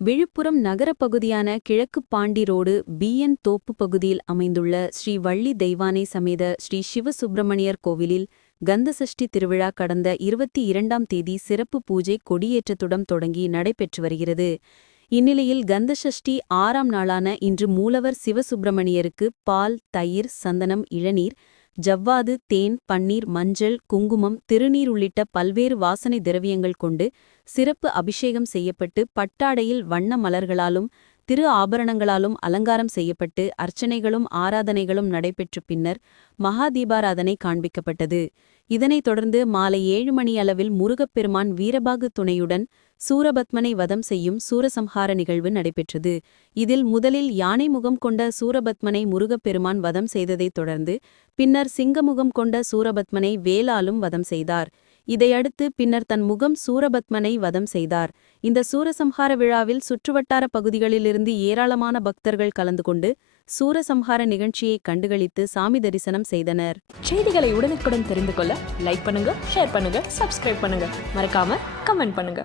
நகரப் பகுதியான கிழக்கு பாண்டி ரோடு பிஎன் தோப்பு பகுதியில் அமைந்துள்ள ஸ்ரீ வள்ளி தெய்வானை சமேத ஸ்ரீ சிவசுப்பிரமணியர் கோவிலில் கந்தசஷ்டி திருவிழா கடந்த இருபத்தி இரண்டாம் தேதி சிறப்பு பூஜை கொடியேற்றத்துடன் தொடங்கி நடைபெற்று வருகிறது. இந்நிலையில் கந்தசஷ்டி ஆறாம் நாளான இன்று மூலவர் சிவசுப்பிரமணியருக்கு பால் தயிர் சந்தனம் இளநீர் ஜவ்வாது தேன் பன்னீர் மஞ்சள் குங்குமம் திருநீர் உள்ளிட்ட பல்வேறு வாசனை திரவியங்கள் கொண்டு சிறப்பு அபிஷேகம் செய்யப்பட்டு பட்டாடையில் வண்ண மலர்களாலும் திரு ஆபரணங்களாலும் அலங்காரம் செய்யப்பட்டு அர்ச்சனைகளும் ஆராதனைகளும் நடைபெற்ற பின்னர் மகா தீபாராதனை காண்பிக்கப்பட்டது. இதனைத் தொடர்ந்து மாலை ஏழு மணி அளவில் முருகப்பெருமான் வீரபாகு துணையுடன் சூரபத்மனை வதம் செய்யும் சூரசம்ஹார நிகழ்வு நடைபெற்றது. இதில் முதலில் யானை முகம் கொண்ட சூரபத்மனை முருகப்பெருமான் வதம் செய்ததைத் தொடர்ந்து பின்னர் சிங்கமுகம் கொண்ட சூரபத்மனை வேலாலும் வதம் செய்தார். இதையடுத்து பின்னர் தன் முகம் சூரபத்மனை வதம் செய்தார். இந்த சூரசம்ஹார விழாவில் சுற்றுவட்டார பகுதிகளிலிருந்து ஏராளமான பக்தர்கள் கலந்து கொண்டு சூரசம்ஹார நிகழ்ச்சியை கண்டுகளித்து சாமி தரிசனம் செய்தனர். செய்திகளை உடனுக்குடன் தெரிந்து கொள்ள லைக் பண்ணுங்க ஷேர் பண்ணுங்க சப்ஸ்கிரைப் பண்ணுங்க. மறக்காம கமெண்ட் பண்ணுங்க.